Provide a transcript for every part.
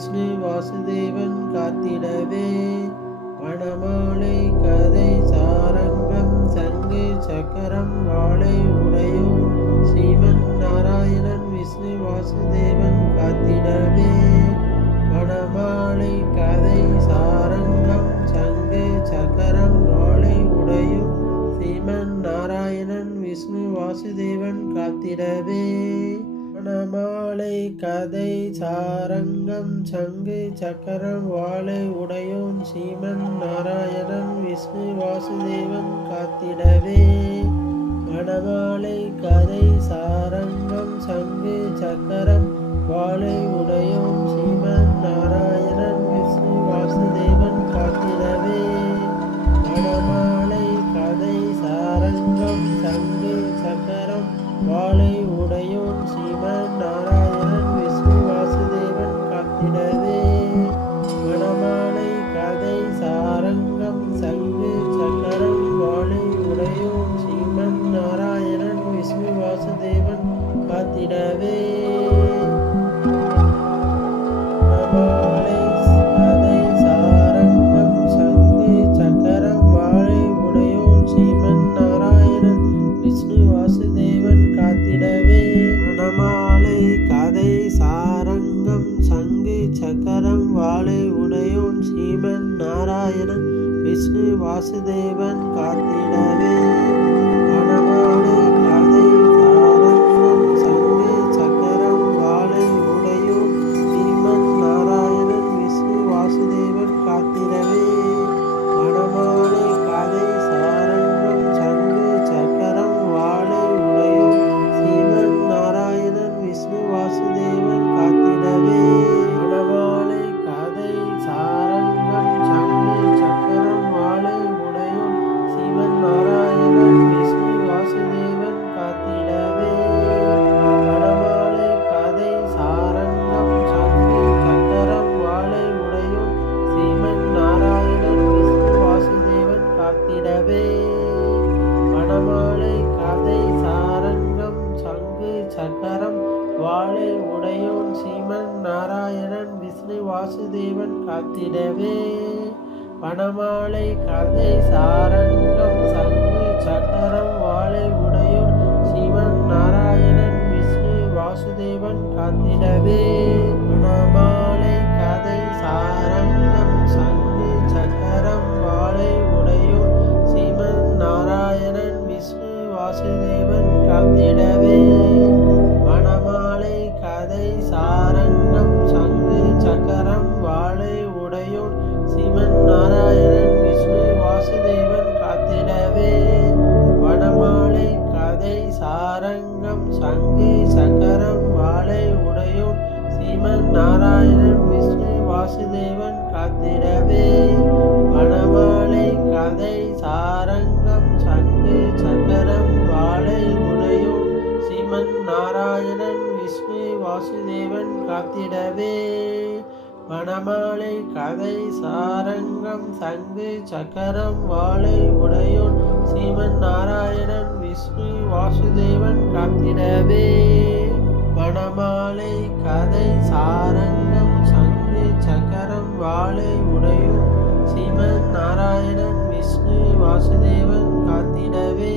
விஷ்ணு வாசுதேவன் காத்திடவே மணமாலை கதை சாரங்கம் சங்கு சக்கரம் வாளை உடையோன் ஸ்ரீமன் நாராயணன் விஷ்ணு வாசுதேவன் காத்திடவே மணமாலை கதை சாரங்கம் சங்கு சக்கரம் வாளை உடையோன் ஸ்ரீமன் நாராயணன் விஷ்ணு வாசுதேவன் காத்திடவே மணமாலை கதை சாரங்கம் சங்கு சக்கரம் வாளை உடையோன் ஸ்ரீமன் நாராயணன் விஷ்ணு வாசுதேவன் காத்திடவே மணமாலை கதை சாரங்கம் சங்கு சக்கரம் வாளை உடையோன் ஸ்ரீமன் நாராயணன் விஷ்ணு வாசுதேவன் காத்திடவே மணமாலை கதை சாரங்கம் சங்கு சக்கரம் வாளை உடையோன் ஸ்ரீமன் நாராயணன் விஷ்ணு வாசுதேவன் காத்திடவே மணமாலை கதை சாரங்கம் சங்கு சக்கரம் வாளை உடையோன் ஸ்ரீமன் நாராயணன் விஷ்ணு வாசுதேவன் காத்திடவே மணமாலை கதை சாரங்கம் சங்கு சக்கரம் வாளை உடையோன் ஸ்ரீமன் நாராயணன் விஷ்ணு வாசுதேவன் காத்திடவே மணமாலை கதை சாரங்கம் சங்கு சக்கரம் வாளை உடையோன் ஸ்ரீமன் நாராயணன் விஷ்ணு வாசுதேவன் காத்திடவே மணமாலை கதை சாரங்கம் சங்கு சக்கரம் வாளை உடையோன் ஸ்ரீமன் நாராயணன் விஷ்ணு வாசுதேவன் காத்திடவே மணமாலை கதை சாரங்கம் சங்கு சக்கரம் வாளை உடையோன் ஸ்ரீமன் நாராயணன் விஷ்ணு வாசுதேவன் காத்திடவே மணமாலை கதை சாரங்கம் சங்கு சக்கரம் வாளை உடையோன் ஸ்ரீமன் நாராயணன் விஷ்ணு வாசுதேவன் காத்திடவே மணமாலை கதை சாரங்கம் சங்கு சக்கரம் வாளை உடையோன் ஸ்ரீமன் நாராயணன் விஷ்ணு வாசுதேவன் காத்திடவே மணமாலை கதை சாரங்கம் சங்கு சக்கரம் வாளை உடையோன் ஸ்ரீமன் நாராயணன் விஷ்ணு வாசுதேவன் காத்திடவே மணமாலை கதை சாரங்கம் சங்கு சக்கரம் வாளை உடையோன் ஸ்ரீமன் நாராயணன் விஷ்ணு வாசுதேவன் காத்திடவே மணமாலை கதை சாரங்கம் சங்கு சக்கரம் வாளை உடையோன் ஸ்ரீமன் நாராயணன் விஷ்ணு வாசுதேவன் காத்திடவே மணமாலை கதை சாரங்கம் சங்கு சக்கரம் வாளை உடையோன் ஸ்ரீமன் நாராயணன் விஷ்ணு வாசுதேவன் காத்திடவே மணமாலை கதை சாரங்கம் சங்கு சக்கரம் வாளை உடையோன் ஸ்ரீமன் நாராயணன் விஷ்ணு வாசுதேவன் காத்திடவே மணமாலை கதை சாரங்கம் சங்கு சக்கரம் வாளை உடையோன் ஸ்ரீமன் நாராயணன் விஷ்ணு வாசுதேவன் காத்திடவே மணமாலை கதை சாரங்கம் சங்கு சக்கரம் வாளை உடையோன் ஸ்ரீமன் நாராயணன் விஷ்ணு வாசுதேவன் காத்திடவே மணமாலை கதை சாரங்கம் சங்கு சக்கரம் வாளை உடையோன் ஸ்ரீமன் நாராயணன் விஷ்ணு வாசுதேவன் காத்திடவே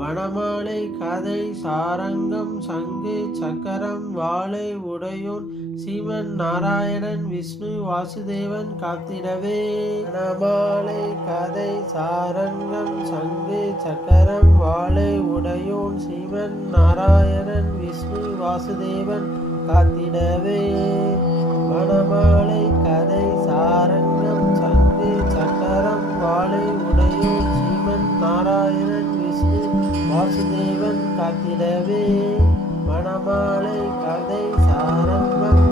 மணமாலை கதை சாரங்கம் சங்கு சக்கரம் வாளை உடையோன் ஸ்ரீமன் நாராயணன் விஷ்ணு வாசுதேவன் காத்திடவே மணமாலை கதை சாரங்கம் சங்கு சக்கரம் வாளை உடையோன் ஸ்ரீமன் நாராயணன் விஷ்ணு வாசுதேவன் காத்திடவே மணமாலை கதை சாரங்கம் சங்கு சக்கரம் வாளை உடையோன் ஸ்ரீமன் நாராயணன் விஷ்ணு வாசுதேவன் காத்திடவே மணமாலை கதை சாரங்கம்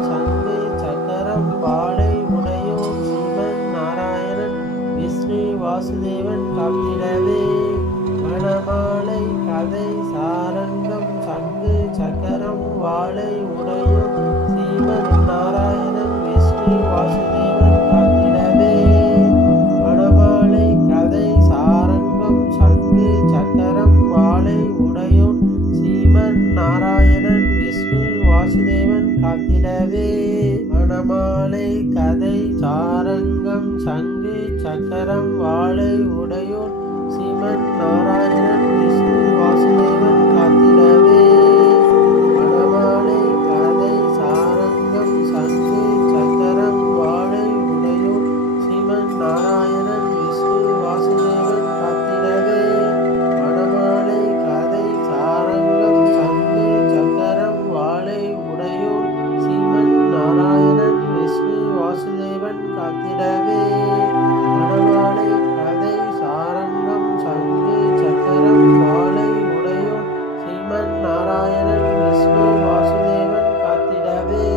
சங்கு சக்கரம் வாளை உடையோன் ஸ்ரீமன் நாராயணன் விஷ்ணு வாசுதேவன் காத்திடவே மணமாலை கதை சாரங்கம் சங்கு சக்கரம் வாளை உடையோன் ஸ்ரீமன் நாராயணன் விஷ்ணு வாசுதேவன் காத்திடவே மணமாலை கதை சாரங்கம் சங்கு சக்கரம் வாளை உடையோன் ஸ்ரீமன் நாராயணன் விஷ்ணு வாசுதேவன் காத்திடவே மண மணமாலை கதை சாரங்கம் சங்கு சக்கரம் வாளை உடையோன் சீமன் நாராயணன் விஷ்ணு வாசுதேவன் காத்திடவே. மணமாலை கதை சாரங்கம் சங்கு சக்கரம் வாளை உடையோன் சீமன் நாராயணன் விஷ்ணு வாசுதேவன் காத்திடவே. மணமாலை கதை சாரங்கம் சங்கு சக்கரம் வாளை உடையோன் சீமன் நாராயணன் விஷ்ணு வாசுதேவன் காத்திடவே. மணமாலை கதை சாரங்கம் சங்கு சக்கரம் வாளை உடையோன் சீமன் நாராயணன் விஷ்ணு வாசுதேவன் காத்திடவே.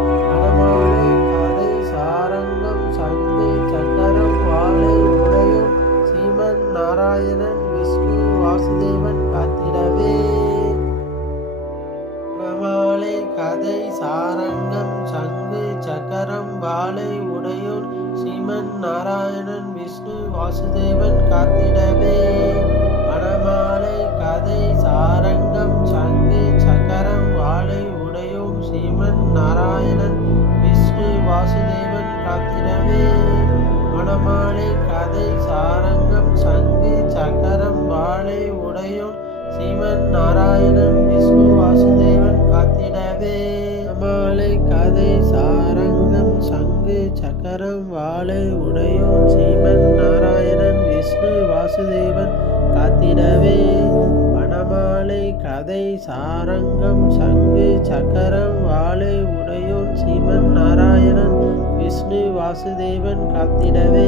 மணமாலை கதை சாரங்கம் சங்கு சக்கரம் வாளை உடையோன் சீமன் நாராயணன் விஷ்ணு வாசுதேவன் காத்திடவே. மணமாலை கதை சாரங்கம் சங்கு சக்கரம் வாளை உடையோன் சீமன் நாராயணன் விஷ்ணு வாசுதேவன் காத்திடவே. மணமாலை கதை சாரங்கம் சங்கு சக்கரம் வாளை உடையோன் சீமன் நாராயணன் விஷ்ணு வாசுதேவன் காத்திடவே. மணமாலை கதை சாரங்கம் சங்கு சக்கரம் வாளை உடையோன் சீமன் நாராயணன் விஷ்ணு வாசுதேவன் காத்திடவே. மணமாலை கதை சாரங்கம் சங்கு சக்கரம் வாளை உடையோன் சீமன் நாராயணன் விஷ்ணு வாசுதேவன் காத்திடவே. மணமாலை கதை சாரங்கம் சங்கு சக்கரம் வாளை உடையோன் சீமன் நாராயணன் விஷ்ணு வாசுதேவன் காத்திடவே.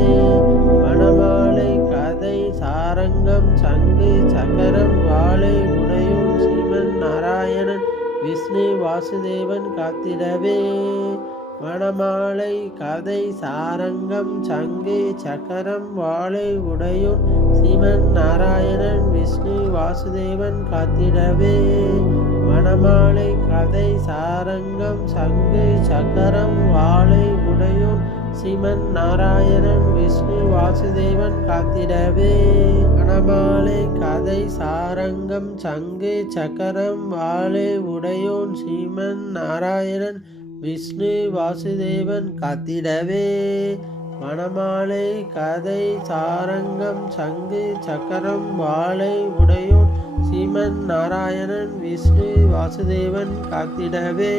மணமாலை கதை சாரங்கம் சங்கு சக்கரம் வாளை உடையோன் சீமன் நாராயணன் விஷ்ணு வாசுதேவன் காத்திடவே. மணமாலை கதை சாரங்கம் சங்கு சக்கரம் வாளை உடையோன் சீமன் நாராயணன் விஷ்ணு வாசுதேவன் காத்திடவே. மணமாலை கதை சாரங்கம் சங்கு சக்கரம் வாளை உடையோன் சீமன் நாராயணன் விஷ்ணு வாசுதேவன் காத்திடவே. மணமாலை கதை சாரங்கம் சங்கு சக்கரம் வாளை உடையோன் சீமன் நாராயணன் விஷ்ணு வாசுதேவன் காத்திடவே. மணமாலை கதை சாரங்கம் சங்கு சக்கரம் வாளை உடையோன் சீமன் நாராயணன் விஷ்ணு வாசுதேவன் காத்திடவே.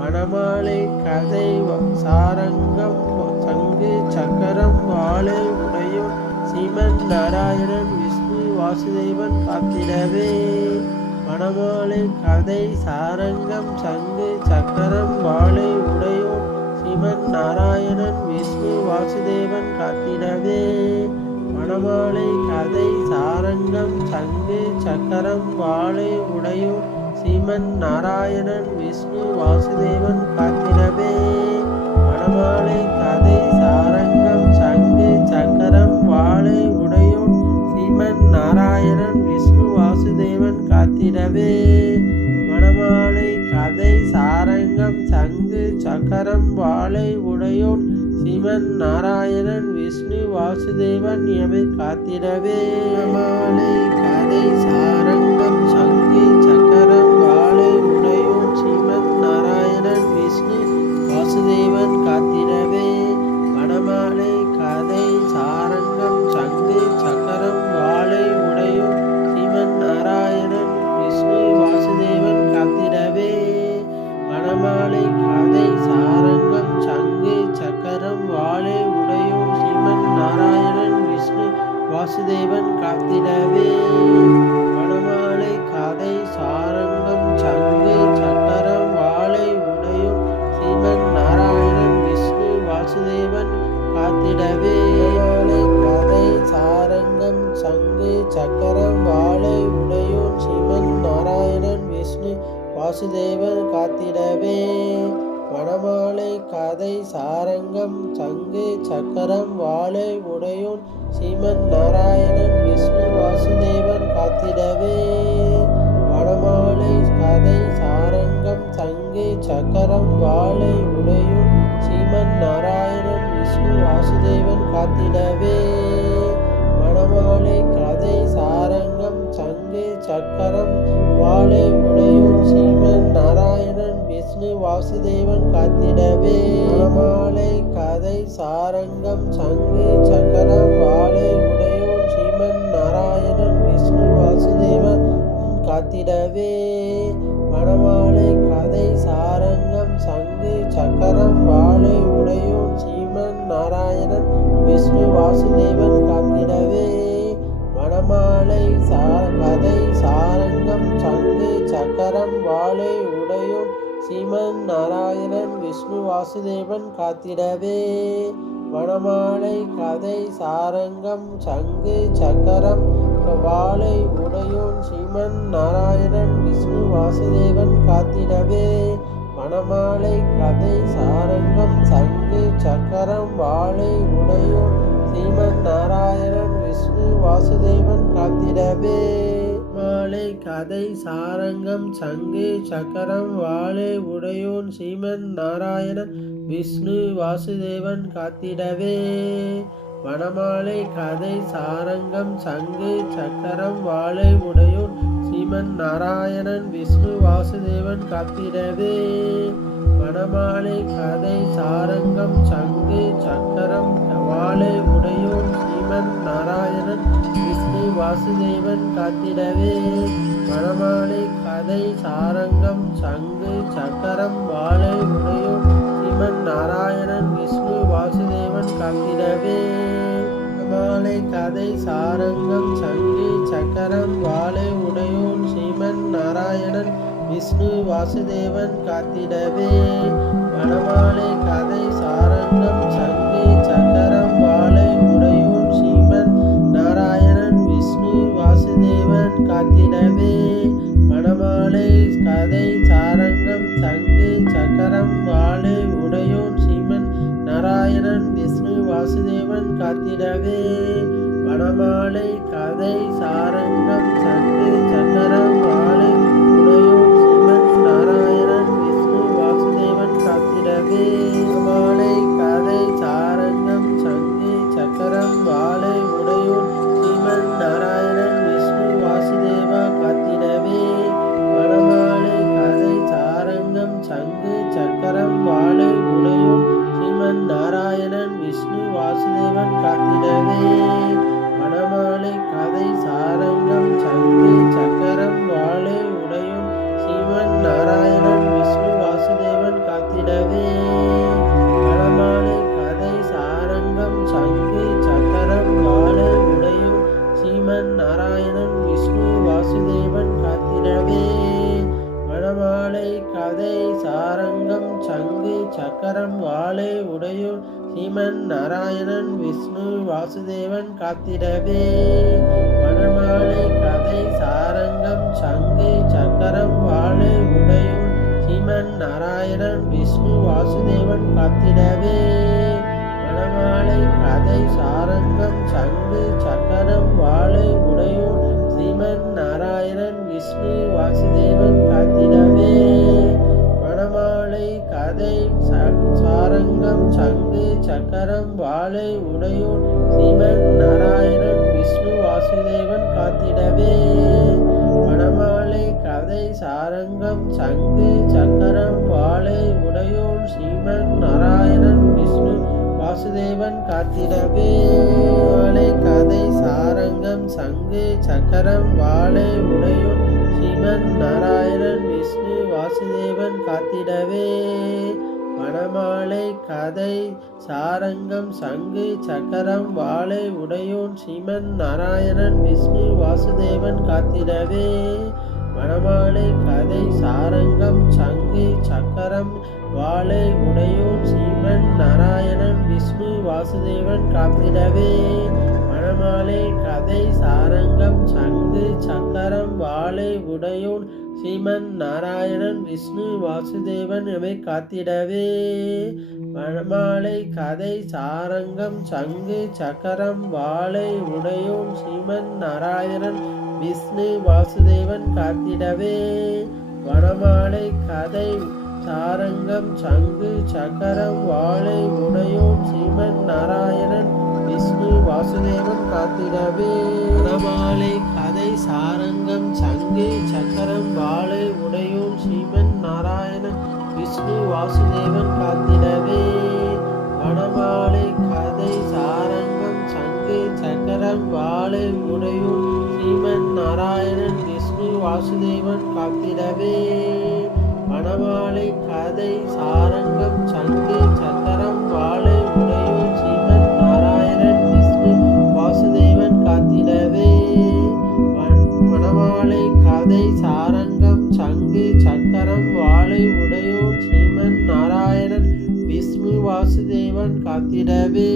மணமாலை கதை சாரங்கம் சங்கு சக்கரம் வாளை உடையோன் சீமன் நாராயணன் விஷ்ணு வாசுதேவன் காத்திடவே. மணமாலை கதை சாரங்கம் சங்கு சக்கரம் வாளை உடையோன் சீமன் நாராயணன் விஷ்ணு வாசுதேவன் காத்திடவே. மணமாலை கதை சாரங்கம் சங்கு சக்கரம் வாளை உடையோன் சீமன் நாராயணன் விஷ்ணு வாசுதேவன் காத்திடவே. மணமாலை கதை சாரங்கம் சங்கு சக்கரம் வாளை உடையோன் சீமன் நாராயணன் விஷ்ணு வாசுதேவன் காத்திடவே. மணமாலை கதை சாரங்கம் சங்கு சக்கரம் வாளை உடையோன் சீமன் நாராயணன் விஷ்ணு வாசுதேவன் எமை காத்திடவே. மணமாலை கதை சாரங்கம் சங்கு சக்கரம் வாளை உடையோன் சீமன் நாராயணன் விஷ்ணு வாசுதேவன் காத்திடவே. மணமாலை கதை சாரங்கம் சங்கு சக்கரம் வாளை உடையோன் சீமன் நாராயணன் விஷ்ணு வாசுதேவன் காத்திடவே. மணமாலை கதை சாரங்கம் சங்கு சக்கரம் வாளை உடையோன் சீமன் நாராயணன் விஷ்ணு வாசுதேவன் காத்திடவே. மணமாலை கதை சாரங்கம் சங்கு சக்கரம் வாளை உடையோன் சீமன் நாராயணன் விஷ்ணு வாசுதேவன் காத்திடவே. மணமாலை கதை சாரங்கம் சங்கு சக்கரம் வாளை உடையோன் சீமன் நாராயணன் விஷ்ணு வாசுதேவன் காத்திடவே. மணமாலை கதை சாரங்கம் சங்கு சக்கரம் வாளை உடையோன் சீமன் நாராயணன் விஷ்ணு வாசுதேவன் காத்திடவே. மணமாலை கதை சாரங்கம் சங்கு சக்கரம் வாளை உடையோன் சீமன் நாராயணன் விஷ்ணு வாசுதேவன் காத்திடவே. மணமாலை கதை சாரங்கம் சங்கு சக்கரம் வாளை உடையோன் சீமன் நாராயணன் விஷ்ணு விஷ்ணு வாசுதேவன் காத்திடவே. மணமாலை கதை சாரங்கம் சங்கு சக்கரம் வாளை உடையோன் ஸ்ரீமன் நாராயணன் விஷ்ணு வாசுதேவன் காத்திடவே. மணமாலை கதை சாரங்கம் சங்கு சக்கரம் வாளை உடையோன் ஸ்ரீமன் நாராயணன் விஷ்ணு வாசுதேவன் காத்திடவே. மணமாலை கதை சாரங்கம் சங்கு சக்கரம் வாளை உடையோன் ஸ்ரீமன் நாராயணன் விஷ்ணு வாசுதேவன் காத்திடவே. மணமாலை கதை சாரங்கம் சங்கு சக்கரம் வாளை உடையோன் ஸ்ரீமன் நாராயணன் விஷ்ணு வாசுதேவன் காத்திடவே. மணமாலை கதை சாரங்கம் சங்கு சக்கரம் வாளை உடையோன் ஸ்ரீமன் நாராயணன் விஷ்ணு வாசுதேவன் காத்திடவே. மாலை கதை சாரங்கம் சங்கு சக்கரம் வாளை உடையோன் ஸ்ரீமன் நாராயணன் விஷ்ணு வாசுதேவன் காத்திடவே. வனமாலை கதை சாரங்கம் சங்கு சக்கரம் வாளை உடையோன் ஸ்ரீமன் நாராயணன் விஷ்ணு வாசுதேவன் காத்திடவே. வனமாலை கதை சாரங்கம் சங்கு சக்கரம் வாளை உடையோன் ஸ்ரீமன் நாராயணன் விஷ்ணு வாசுதேவன் காத்திடவே. வனமாலை கதை சாரங்கம் சங்கு சக்கரம் வாளை உடையோன் ஸ்ரீமன் நாராயணன் விஷ்ணு வாசுதேவன் காத்திடவே. மாலை கதை சாரங்கம் சங்கு சக்கரம் வாளை உடையோன் ஸ்ரீமன் நாராயணன் விஷ்ணு வாசுதேவன் காத்திடவே. வனமாலை கதை சாரங்கம் சங்கு சக்கரம் வாளை உடையோன் ஸ்ரீமன் நாராயணன் விஷ்ணு வாசுதேவன் காத்திடவே. வனமாலை கதை சாரங்கம் சங்கு சக்கரம் வாளை உடையோன் ஸ்ரீமன் நாராயணன் விஷ்ணு வாசுதேவன் காத்திடவே. வனமாலை கதை சாரங்கம் சங்கு சக்கரம் வாளை உடையோன் ஸ்ரீமன் நாராயணன் விஷ்ணு வாசுதேவன் காத்திடவே. வனமாலை கதை சாரங்கம் சங்கு சக்கரம் வாளை உடையோன் ஸ்ரீமன் நாராயணன் விஷ்ணு வாசுதேவா காத்திடவே. வனமாலை கதை சாரங்கம் சங்கு சக்கரம் வாளை உடையோன் ஸ்ரீமன் நாராயணன் விஷ்ணு வாசுதேவன் காத்திடவே. வனமாலை கதை சாரங்கம் சங்கு சக்கரம் வாளை உடையோன் ஸ்ரீமன் நாராயணன் விஷ்ணு வாசுதேவன் காத்திடவே. வனமாலை கதை சாரங்கம் சங்கு சக்கரம் வாளை உடையோன் ஸ்ரீமன் நாராயணன் விஷ்ணு வாசுதேவன் காத்திடவே. வனமாலை கதை சாரங்கம் சங்கு சக்கரம் வாளை உடையோன் ஸ்ரீமன் நாராயணன் விஷ்ணு வாசுதேவன் காத்திடவே. வனமாலை கதை சாரங்கம் சங்கு சக்கரம் வாளை உடையோன் ஸ்ரீமன் நாராயணன் விஷ்ணு வாசுதேவன் காத்திடவே. வனமாலை கதை சாரங்கம் சங்கு சக்கரம் வாளை உடையோன் ஸ்ரீமன் நாராயணன் விஷ்ணு வாசுதேவன் காத்திடவே. வனமாலை கதை சாரங்கம் சங்கு சக்கரம் வாளை உடையோன் ஸ்ரீமன் நாராயணன் விஷ்ணு வாசுதேவன் காத்திடவே. வனமாலை கதை சாரங்கம் சங்கு சக்கரம் வாளை உடையோன் ஸ்ரீமன் நாராயணன் விஷ்ணு வாசுதேவன் காத்திடவே. மாலை கதை சாரங்கம் சங்கு சக்கரம் வாளை உடையோன் ஸ்ரீமன் நாராயணன் விஷ்ணு வாசுதேவன் காத்திடவே. வனமாலை கதை சாரங்கம் சங்கு சக்கரம் வாளை உடையோன் ஸ்ரீமன் நாராயணன் விஷ்ணு வாசுதேவன் காத்திடவே. வனமாலை கதை சாரங்கம் சங்கு சக்கரம் வாளை உடையோன் ஸ்ரீமன் நாராயணன் விஷ்ணு வாசுதேவன் காத்திடவே. வனமாலை கதை சாரங்கம் சங்கு சக்கரம் வாளை உடையோன் ஸ்ரீமன் நாராயணன் விஷ்ணு வாசுதேவன் எமை காத்திடவே. வனமாலை கதை சாரங்கம் சங்கு சக்கரம் வாளை உடையோன் ஸ்ரீமன் நாராயணன் விஷ்ணு வாசுதேவன் காத்திடவே. வனமாலை கதை சாரங்கம் சங்கு சக்கரம் வாளை உடையோன் ஸ்ரீமன் நாராயணன் விஷ்ணு வாசுதேவன் காத்திடவே. வனமாலை கதை சாரங்கம் சங்கு சக்கரம் வாளை உடையோன் ஸ்ரீமன் நாராயணன் விஷ்ணு வாசுதேவன் காத்திடவே. வனமாலை கதை சாரங்கம் சங்கு சக்கரம் வாளை உடையோன் ஸ்ரீமன் நாராயணன் விஷ்ணு வாசுதேவன் காத்திடவே. வனமாலை கதை சாரங்கம் சங்கு சக்கரம் வாளை உடையோன் ஸ்ரீமன் நாராயணன் விஷ்ணு வாசுதேவன் காத்திடவே. வனமாலை கதை சாரங்கம் சங்கு சக்கரம் வாளை உடையோன் ஸ்ரீமன் நாராயணன் விஷ்ணு வாசுதேவன் காத்திடவே.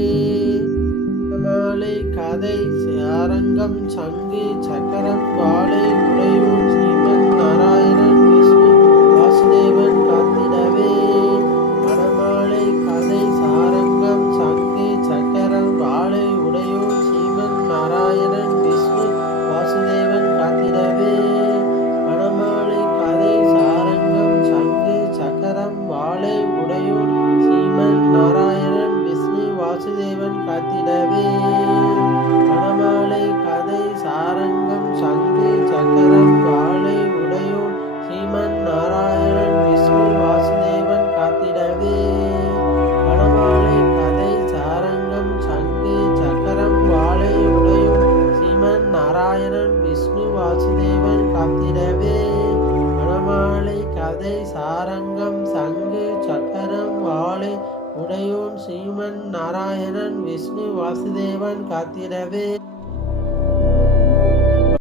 வனமாலை கதை சாரங்கம் சங்கு சக்கரம் வாளை உடையோன் ஸ்ரீமன் நாராயணன் விஷ்ணு வாசுதேவன் காத்திடவே. வனமாலை கதை சாரங்கம் சங்கு சக்கரம் வாளை உடையோன் ஸ்ரீமன் நாராயணன் விஷ்ணு வாசுதேவன் காத்திடவே. வனமாலை கதை சாரங்கம் சங்கு சக்கரம் வாளை உடையோன் ஸ்ரீமன் நாராயணன் விஷ்ணு வாசுதேவன் காத்திடவே. வனமாலை கதை சாரங்கம் சங்கு சக்கரம் வாளை உடையோன் ஸ்ரீமன் நாராயணன் விஷ்ணு வாசுதேவன் காத்திடவே. வனமாலை கதை சாரங்கம் சங்கு சக்கரம் வாளை உடையோன் ஸ்ரீமன் நாராயணன் விஷ்ணு வாசுதேவன் காத்திடவே. வனமாலை கதை சாரங்கம் சங்கு சக்கரம் வாளை உடையோன் ஸ்ரீமன் நாராயணன் விஷ்ணு வாசுதேவன் காத்திடவே.